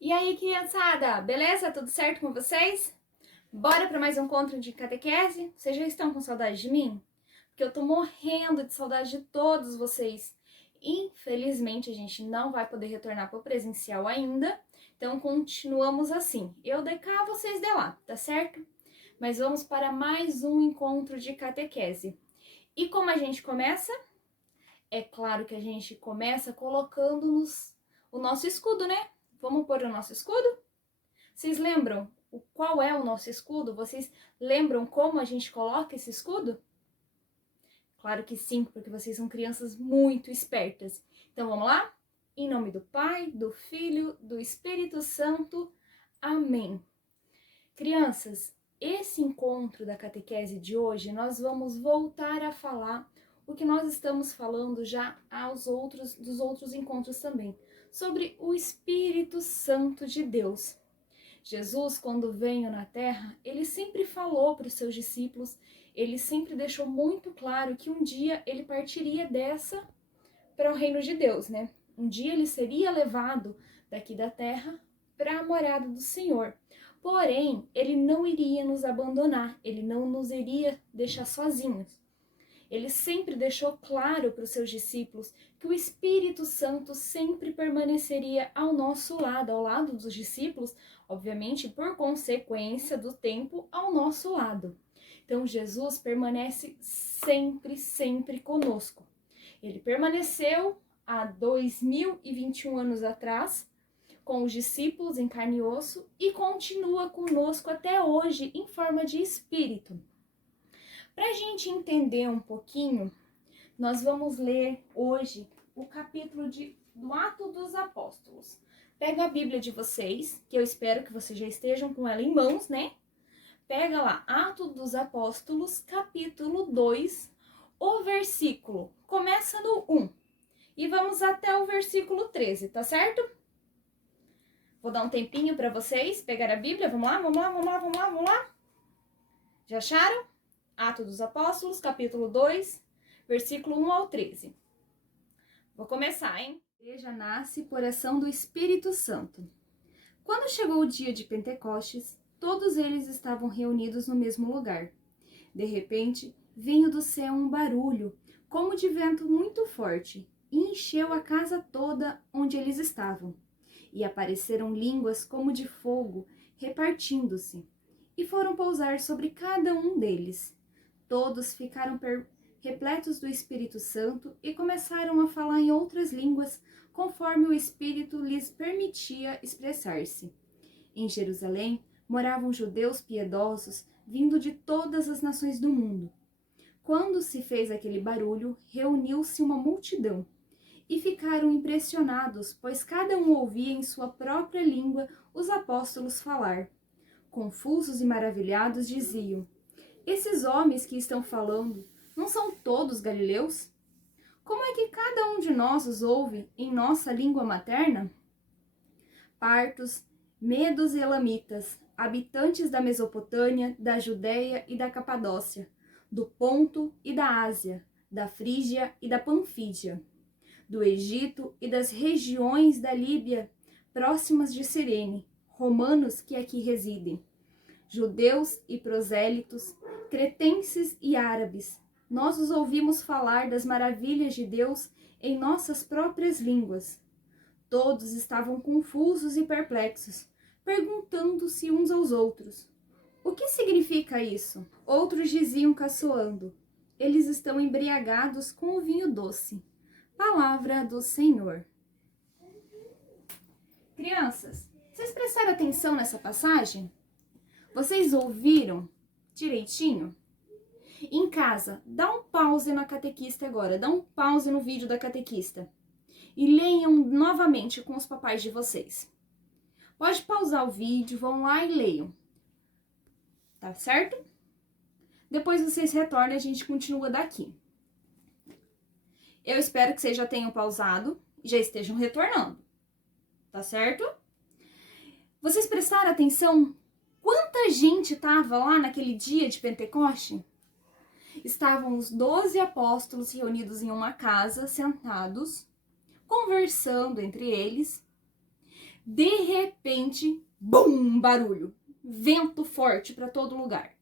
E aí, criançada, beleza? Tudo certo com vocês? Bora para mais um encontro de catequese? Vocês já estão com saudade de mim? Porque eu tô morrendo de saudade de todos vocês. Infelizmente, a gente não vai poder retornar para o presencial ainda, então continuamos assim. Eu de cá, vocês de lá, tá certo? Mas vamos para mais um encontro de catequese. E como a gente começa? É claro que a gente começa colocando-nos o nosso escudo, né? Vamos pôr o nosso escudo? Vocês lembram qual é o nosso escudo? Vocês lembram como a gente coloca esse escudo? Claro que sim, porque vocês são crianças muito espertas. Então vamos lá? Em nome do Pai, do Filho, do Espírito Santo. Amém. Crianças, esse encontro da catequese de hoje, nós vamos voltar a falar o que nós estamos falando já dos outros encontros também, sobre o Espírito Santo de Deus. Jesus, quando veio na Terra, ele sempre falou para os seus discípulos, ele sempre deixou muito claro que um dia ele partiria dessa para o reino de Deus, né? Um dia ele seria levado daqui da Terra para a morada do Senhor. Porém, ele não iria nos abandonar, ele não nos iria deixar sozinhos. Ele sempre deixou claro para os seus discípulos que o Espírito Santo sempre permaneceria ao nosso lado, ao lado dos discípulos, obviamente por consequência do tempo, ao nosso lado. Então Jesus permanece sempre, sempre conosco. Ele permaneceu há 2021 anos atrás, com os discípulos em carne e osso, e continua conosco até hoje em forma de Espírito. Para a gente entender um pouquinho, nós vamos ler hoje o capítulo do Ato dos Apóstolos. Pega a Bíblia de vocês, que eu espero que vocês já estejam com ela em mãos, né? Pega lá, Ato dos Apóstolos, capítulo 2, o versículo. Começa no 1 e vamos até o versículo 13, tá certo? Vou dar um tempinho para vocês pegar a Bíblia. Vamos lá, vamos lá, vamos lá, vamos lá, vamos lá. Já acharam? Atos dos Apóstolos, capítulo 2, versículo 1 ao 13. Vou começar, hein? A igreja nasce por ação do Espírito Santo. Quando chegou o dia de Pentecostes, todos eles estavam reunidos no mesmo lugar. De repente, veio do céu um barulho, como de vento muito forte, e encheu a casa toda onde eles estavam. E apareceram línguas como de fogo, repartindo-se, e foram pousar sobre cada um deles. Todos ficaram repletos do Espírito Santo e começaram a falar em outras línguas, conforme o Espírito lhes permitia expressar-se. Em Jerusalém moravam judeus piedosos, vindo de todas as nações do mundo. Quando se fez aquele barulho, reuniu-se uma multidão, e ficaram impressionados, pois cada um ouvia em sua própria língua os apóstolos falar. Confusos e maravilhados diziam: esses homens que estão falando, não são todos galileus? Como é que cada um de nós os ouve em nossa língua materna? Partos, medos e elamitas, habitantes da Mesopotâmia, da Judéia e da Capadócia, do Ponto e da Ásia, da Frígia e da Panfídia, do Egito e das regiões da Líbia, próximas de Cirene, romanos que aqui residem, judeus e prosélitos, cretenses e árabes, nós os ouvimos falar das maravilhas de Deus em nossas próprias línguas. Todos estavam confusos e perplexos, perguntando-se uns aos outros: o que significa isso? Outros diziam caçoando: eles estão embriagados com o vinho doce. Palavra do Senhor. Crianças, vocês prestaram atenção nessa passagem? Vocês ouviram direitinho? Em casa, dá um pause na catequista agora, dá um pause no vídeo da catequista e leiam novamente com os papais de vocês. Pode pausar o vídeo, vão lá e leiam. Tá certo? Depois vocês retornam e a gente continua daqui. Eu espero que vocês já tenham pausado e já estejam retornando. Tá certo? Vocês prestaram atenção? Quanta gente estava lá naquele dia de Pentecoste? Estavam os 12 apóstolos reunidos em uma casa, sentados, conversando entre eles. De repente, bum, barulho. Vento forte para todo lugar.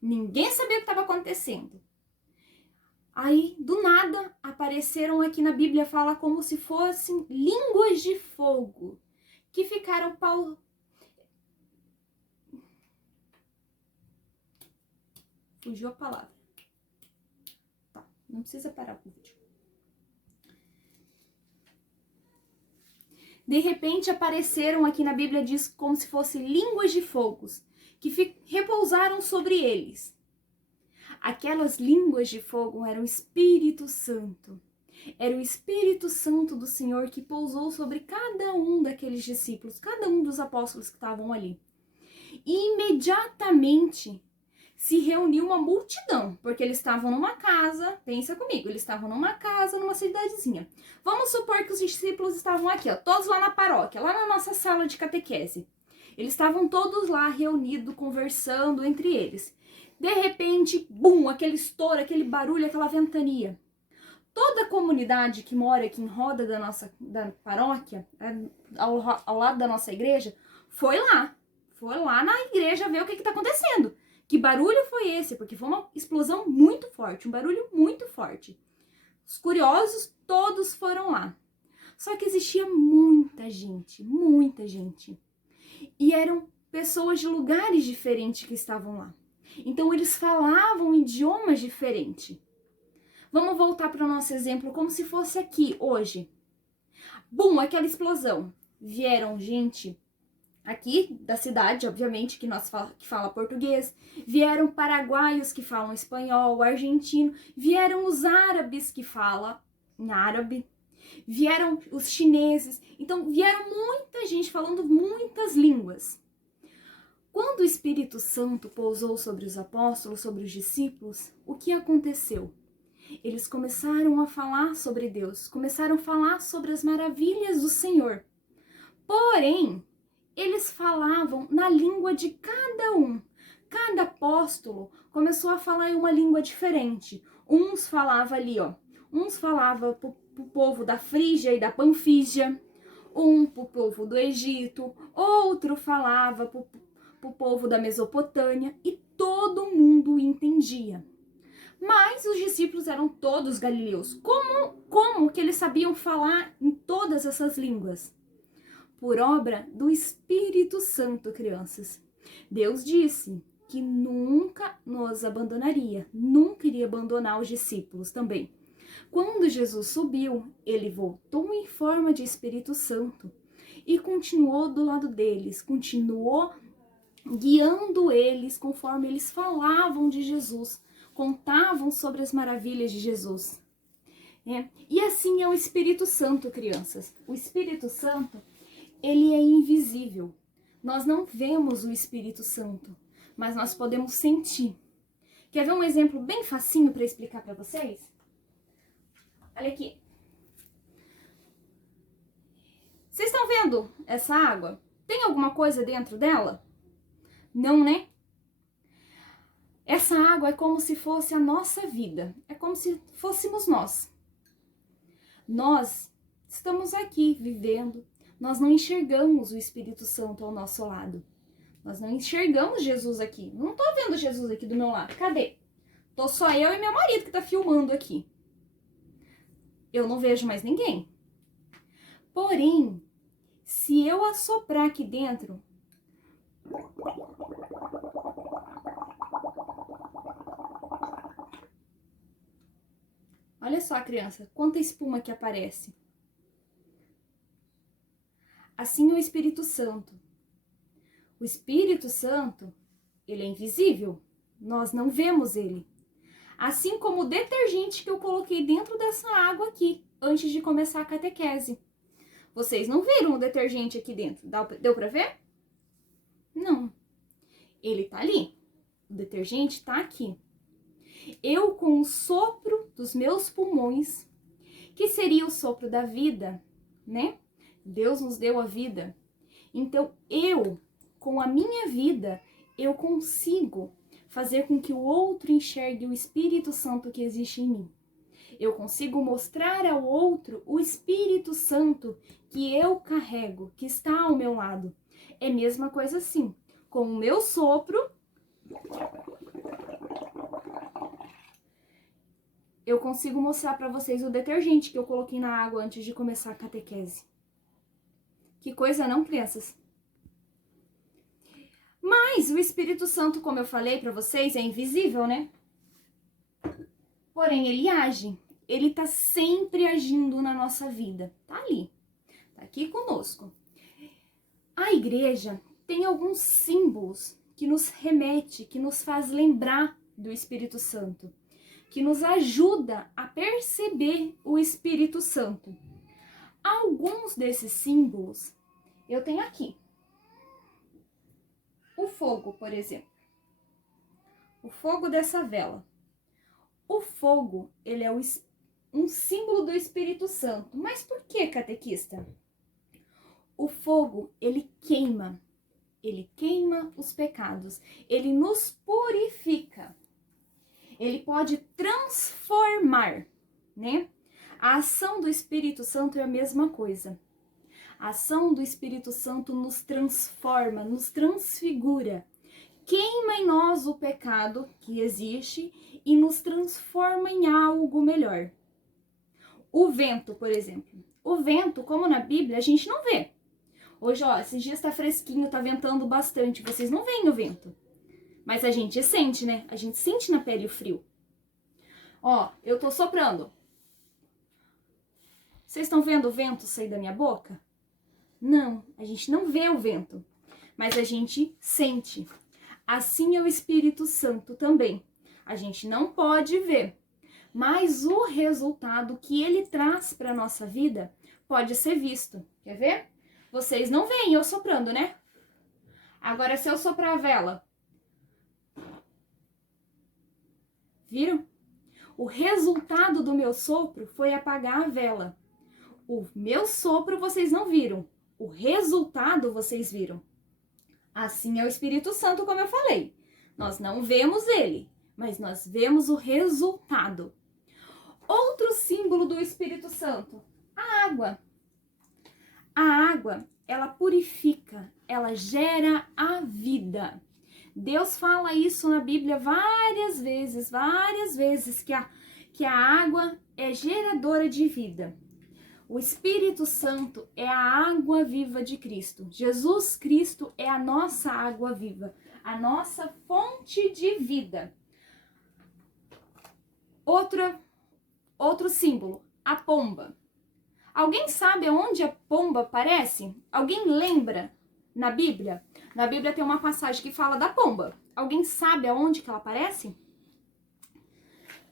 Ninguém sabia o que estava acontecendo. Aí, do nada, apareceram aqui na Bíblia, fala como se fossem línguas de fogo, que ficaram Fugiu a palavra. Tá, não precisa parar o vídeo. De repente apareceram aqui na Bíblia, diz como se fossem línguas de fogos, que repousaram sobre eles. Aquelas línguas de fogo eram o Espírito Santo. Era o Espírito Santo do Senhor que pousou sobre cada um daqueles discípulos, cada um dos apóstolos que estavam ali. E imediatamente se reuniu uma multidão, porque eles estavam numa casa, pensa comigo, eles estavam numa casa, numa cidadezinha. Vamos supor que os discípulos estavam aqui, ó, todos lá na paróquia, lá na nossa sala de catequese. Eles estavam todos lá reunidos, conversando entre eles. De repente, bum, aquele estouro, aquele barulho, aquela ventania. Toda a comunidade que mora aqui em roda da paróquia, ao lado da nossa igreja, foi lá na igreja ver o que está acontecendo. Que barulho foi esse? Porque foi uma explosão muito forte, um barulho muito forte. Os curiosos todos foram lá. Só que existia muita gente. E eram pessoas de lugares diferentes que estavam lá. Então eles falavam idiomas diferentes. Vamos voltar para o nosso exemplo como se fosse aqui, hoje. Bum, aquela explosão. Vieram gente aqui da cidade, obviamente, que fala português, vieram paraguaios que falam espanhol, argentino, vieram os árabes que falam em árabe, vieram os chineses, então vieram muita gente falando muitas línguas. Quando o Espírito Santo pousou sobre os apóstolos, sobre os discípulos, o que aconteceu? Eles começaram a falar sobre Deus, começaram a falar sobre as maravilhas do Senhor. Porém, eles falavam na língua de cada um. Cada apóstolo começou a falar em uma língua diferente. Uns falavam ali, ó. Uns falavam pro povo da Frígia e da Panfígia. Um pro povo do Egito. Outro falava pro povo da Mesopotâmia. E todo mundo entendia. Mas os discípulos eram todos galileus. Como que eles sabiam falar em todas essas línguas? Por obra do Espírito Santo, crianças. Deus disse que nunca nos abandonaria, nunca iria abandonar os discípulos também. Quando Jesus subiu, ele voltou em forma de Espírito Santo e continuou do lado deles, continuou guiando eles conforme eles falavam de Jesus, contavam sobre as maravilhas de Jesus. E assim é o Espírito Santo, crianças. O Espírito Santo, ele é invisível. Nós não vemos o Espírito Santo, mas nós podemos sentir. Quer ver um exemplo bem facinho para explicar para vocês? Olha aqui. Vocês estão vendo essa água? Tem alguma coisa dentro dela? Não, né? Essa água é como se fosse a nossa vida. É como se fôssemos nós. Nós estamos aqui vivendo. Nós não enxergamos o Espírito Santo ao nosso lado. Nós não enxergamos Jesus aqui. Não tô vendo Jesus aqui do meu lado. Cadê? Tô só eu e meu marido que tá filmando aqui. Eu não vejo mais ninguém. Porém, se eu assoprar aqui dentro, olha só, criança, quanta espuma que aparece. Assim é o Espírito Santo. O Espírito Santo, ele é invisível. Nós não vemos ele. Assim como o detergente que eu coloquei dentro dessa água aqui, antes de começar a catequese. Vocês não viram o detergente aqui dentro? Deu pra ver? Não. Ele tá ali. O detergente tá aqui. Eu, com o sopro dos meus pulmões, que seria o sopro da vida, né? Deus nos deu a vida. Então, eu, com a minha vida, eu consigo fazer com que o outro enxergue o Espírito Santo que existe em mim. Eu consigo mostrar ao outro o Espírito Santo que eu carrego, que está ao meu lado. É a mesma coisa assim. Com o meu sopro, eu consigo mostrar para vocês o detergente que eu coloquei na água antes de começar a catequese. Que coisa, não, crianças? Mas o Espírito Santo, como eu falei para vocês, é invisível, né? Porém, ele age. Ele tá sempre agindo na nossa vida. Tá ali. Tá aqui conosco. A igreja tem alguns símbolos que nos remete, que nos faz lembrar do Espírito Santo, que nos ajuda a perceber o Espírito Santo. Alguns desses símbolos eu tenho aqui. O fogo, por exemplo. O fogo dessa vela. O fogo, ele é um símbolo do Espírito Santo. Mas por que, catequista? O fogo, ele queima os pecados, ele nos purifica, ele pode transformar, né? A ação do Espírito Santo é a mesma coisa. A ação do Espírito Santo nos transforma, nos transfigura, queima em nós o pecado que existe e nos transforma em algo melhor. O vento, por exemplo. O vento, como na Bíblia, a gente não vê. Hoje, ó, esses dias tá fresquinho, tá ventando bastante. Vocês não veem o vento. Mas a gente sente, né? A gente sente na pele o frio. Ó, eu tô soprando. Vocês estão vendo o vento sair da minha boca? Não, a gente não vê o vento. Mas a gente sente. Assim é o Espírito Santo também. A gente não pode ver. Mas o resultado que ele traz para nossa vida pode ser visto. Quer ver? Vocês não veem eu soprando, né? Agora, se eu soprar a vela. Viram? O resultado do meu sopro foi apagar a vela. O meu sopro vocês não viram. O resultado vocês viram. Assim é o Espírito Santo, como eu falei. Nós não vemos ele, mas nós vemos o resultado. Outro símbolo do Espírito Santo, a água. A água, ela purifica, ela gera a vida. Deus fala isso na Bíblia várias vezes, que a água é geradora de vida. O Espírito Santo é a água viva de Cristo. Jesus Cristo é a nossa água viva, a nossa fonte de vida. Outro símbolo, a pomba. Alguém sabe onde a pomba aparece? Alguém lembra na Bíblia? Na Bíblia tem uma passagem que fala da pomba. Alguém sabe aonde que ela aparece?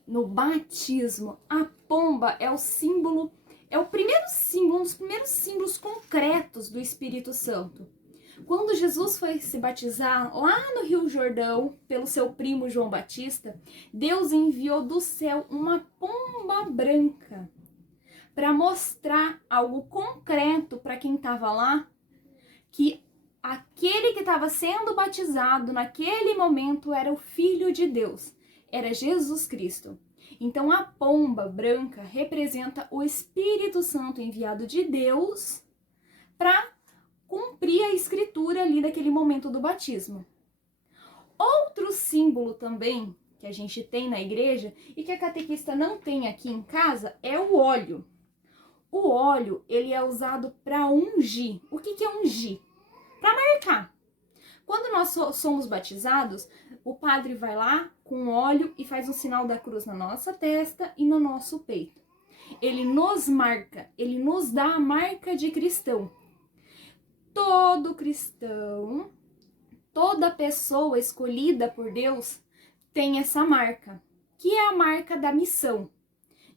No batismo. A pomba é o símbolo, é o primeiro símbolo, um dos primeiros símbolos concretos do Espírito Santo. Quando Jesus foi se batizar lá no Rio Jordão, pelo seu primo João Batista, Deus enviou do céu uma pomba branca para mostrar algo concreto para quem estava lá, que aquele que estava sendo batizado naquele momento era o Filho de Deus, era Jesus Cristo. Então a pomba branca representa o Espírito Santo enviado de Deus para cumprir a escritura ali daquele momento do batismo. Outro símbolo também que a gente tem na igreja e que a catequista não tem aqui em casa é o óleo. O óleo, ele é usado para ungir. O que é ungir? Para marcar. Quando nós somos batizados, o padre vai lá com óleo e faz um sinal da cruz na nossa testa e no nosso peito. Ele nos marca, ele nos dá a marca de cristão. Todo cristão, toda pessoa escolhida por Deus tem essa marca, que é a marca da missão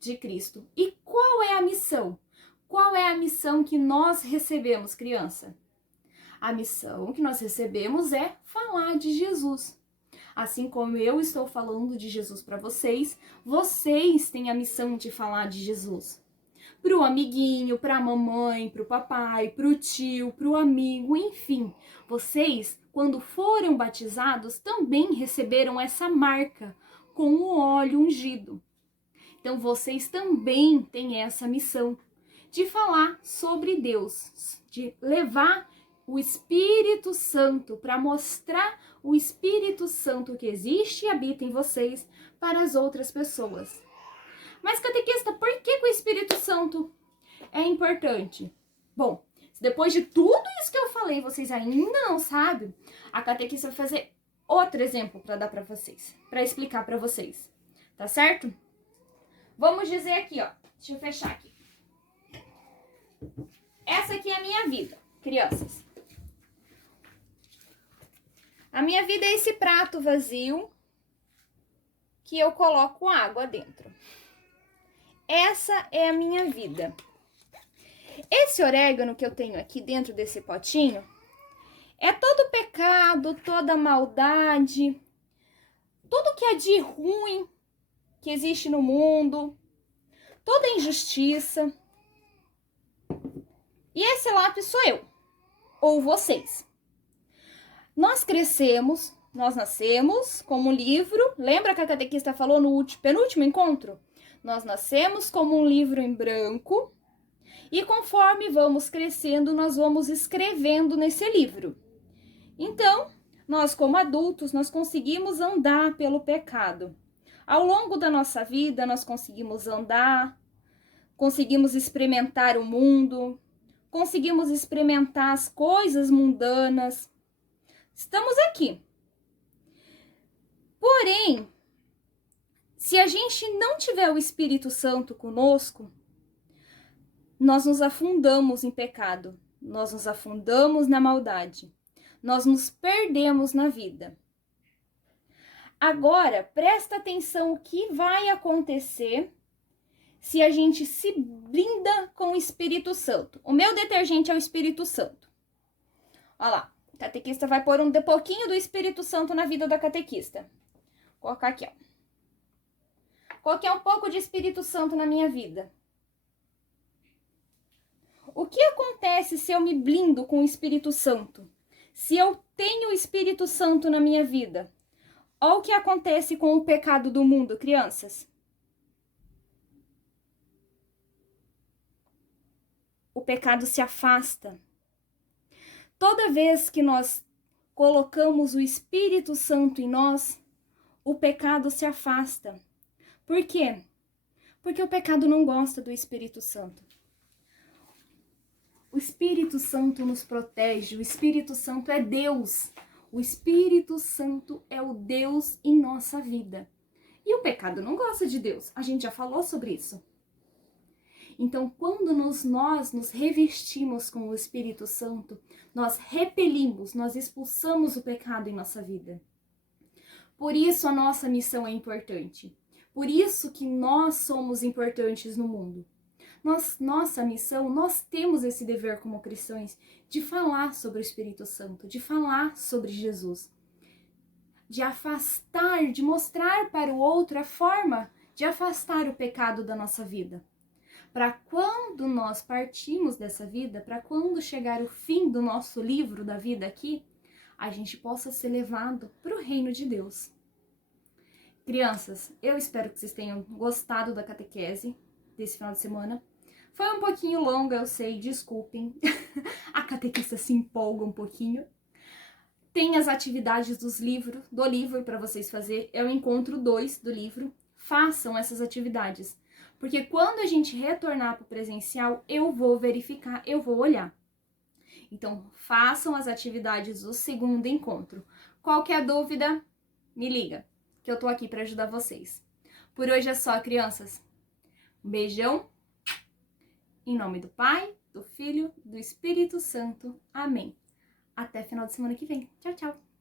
de Cristo. E qual é a missão? Qual é a missão que nós recebemos, criança? A missão que nós recebemos é falar de Jesus. Assim como eu estou falando de Jesus para vocês, vocês têm a missão de falar de Jesus. Para o amiguinho, para a mamãe, para o papai, para o tio, para o amigo, enfim. Vocês, quando foram batizados, também receberam essa marca com o óleo ungido. Então vocês também têm essa missão de falar sobre Deus, de levar o Espírito Santo, para mostrar o Espírito Santo que existe e habita em vocês para as outras pessoas. Mas, catequista, por que o Espírito Santo é importante? Bom, depois de tudo isso que eu falei, vocês ainda não sabem, a catequista vai fazer outro exemplo para dar para vocês, para explicar para vocês, tá certo? Vamos dizer aqui, ó, deixa eu fechar aqui. Essa aqui é a minha vida, crianças. A minha vida é esse prato vazio que eu coloco água dentro. Essa é a minha vida. Esse orégano que eu tenho aqui dentro desse potinho é todo pecado, toda maldade, tudo que é de ruim que existe no mundo, toda injustiça. E esse lápis sou eu, ou vocês. Nós crescemos, nós nascemos como um livro. Lembra que a catequista falou no penúltimo encontro? Nós nascemos como um livro em branco e conforme vamos crescendo, nós vamos escrevendo nesse livro. Então, nós como adultos, nós conseguimos andar pelo pecado. Ao longo da nossa vida, nós conseguimos andar, conseguimos experimentar o mundo, conseguimos experimentar as coisas mundanas. Estamos aqui. Porém, se a gente não tiver o Espírito Santo conosco, nós nos afundamos em pecado, nós nos afundamos na maldade, nós nos perdemos na vida. Agora, presta atenção o que vai acontecer se a gente se blinda com o Espírito Santo. O meu detergente é o Espírito Santo. Olha lá, a catequista vai pôr um pouquinho do Espírito Santo na vida da catequista. Vou colocar aqui, ó. Coloquei um pouco de Espírito Santo na minha vida. O que acontece se eu me blindo com o Espírito Santo? Se eu tenho o Espírito Santo na minha vida? Olha o que acontece com o pecado do mundo, crianças. O pecado se afasta. Toda vez que nós colocamos o Espírito Santo em nós, o pecado se afasta. Por quê? Porque o pecado não gosta do Espírito Santo. O Espírito Santo nos protege, o Espírito Santo é Deus. O Espírito Santo é o Deus em nossa vida. E o pecado não gosta de Deus, a gente já falou sobre isso. Então, quando nós nos revestimos com o Espírito Santo, nós repelimos, nós expulsamos o pecado em nossa vida. Por isso a nossa missão é importante. Por isso que nós somos importantes no mundo. Nossa missão, nós temos esse dever como cristãos de falar sobre o Espírito Santo, de falar sobre Jesus, de afastar, de mostrar para o outro a forma de afastar o pecado da nossa vida. Para quando nós partimos dessa vida, para quando chegar o fim do nosso livro da vida aqui, a gente possa ser levado para o reino de Deus. Crianças, eu espero que vocês tenham gostado da catequese desse final de semana. Foi um pouquinho longa, eu sei, desculpem. A catequista se empolga um pouquinho. Tem as atividades do livro para vocês fazer. É o encontro 2 do livro. Façam essas atividades. Porque quando a gente retornar para o presencial, eu vou verificar, eu vou olhar. Então, façam as atividades do segundo encontro. Qualquer dúvida, me liga, que eu tô aqui para ajudar vocês. Por hoje é só, crianças. Um beijão. Em nome do Pai, do Filho, do Espírito Santo. Amém. Até final de semana que vem. Tchau, tchau.